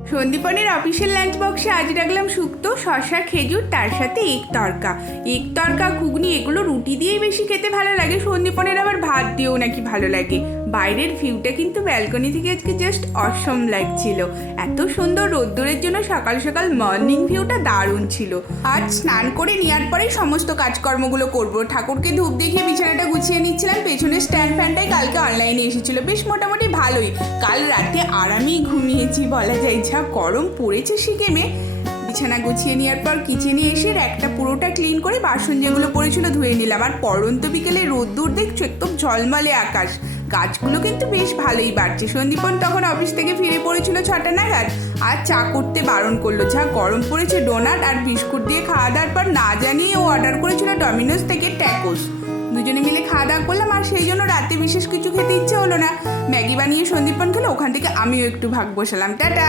সন্দীপনের অফিসের লাঞ্চ বক্সে আজ রাখলাম শুক্তো, শসা, খেজুর, তার সাথে এগ তরকা। এগ তরকা, ঘুগনি এগুলো রুটি দিয়েই বেশি খেতে ভালো লাগে। সন্দীপনের আবার ভাত দিয়েও নাকি ভালো লাগে। বাইরের ভিউটা কিন্তু ব্যালকনি থেকে আজকে জাস্ট অসম লাগছিল। এত সুন্দর রোদ্দুরের জন্য সকাল সকাল মর্নিং ভিউটা দারুণ ছিল। আজ স্নান করে নেওয়ার পরেই সমস্ত কাজকর্মগুলো করব। ঠাকুরকে ধূপ দেখিয়ে বিছানাটা গুছিয়ে নিচ্ছিলাম। পেছনে স্ট্যান্ড ফ্যানটাই কালকে অনলাইনে এসেছিল, বেশ মোটামুটি ভালোই। কাল রাতে আরামেই ঘুমিয়েছি বলা যায়, যা গরম পড়েছে সিকিমে। বিছানা গুছিয়ে নেওয়ার পর কিচেনে এসে একটা পুরোটা ক্লিন করে বাসন যেগুলো পড়েছিল ধুয়ে নিলাম। আর পড়ন্ত বিকেলে রোদ্দুর দেখছো, একদম ঝলমলে আকাশ। গাছগুলো কিন্তু বেশ ভালোই বাড়ছে। সন্দীপন তখন অফিস থেকে ফিরে পড়েছিল 6টা নাগাদ। আর চা করতে বারণ করলো, যা গরম পড়েছে। ডোনাট আর বিস্কুট দিয়ে খাওয়া দাওয়ার পর না জানিয়ে ও অর্ডার করেছিল ডমিনোজ থেকে ট্যাকোস। দুজনে মিলে খাওয়া দাওয়া করলাম। আর সেই জন্য রাতে বিশেষ কিছু খেতে ইচ্ছে হলো না। ম্যাগি বানিয়ে সন্দীপন খেলো, ওখান থেকে আমিও একটু ভাগ বসালাম। টাটা।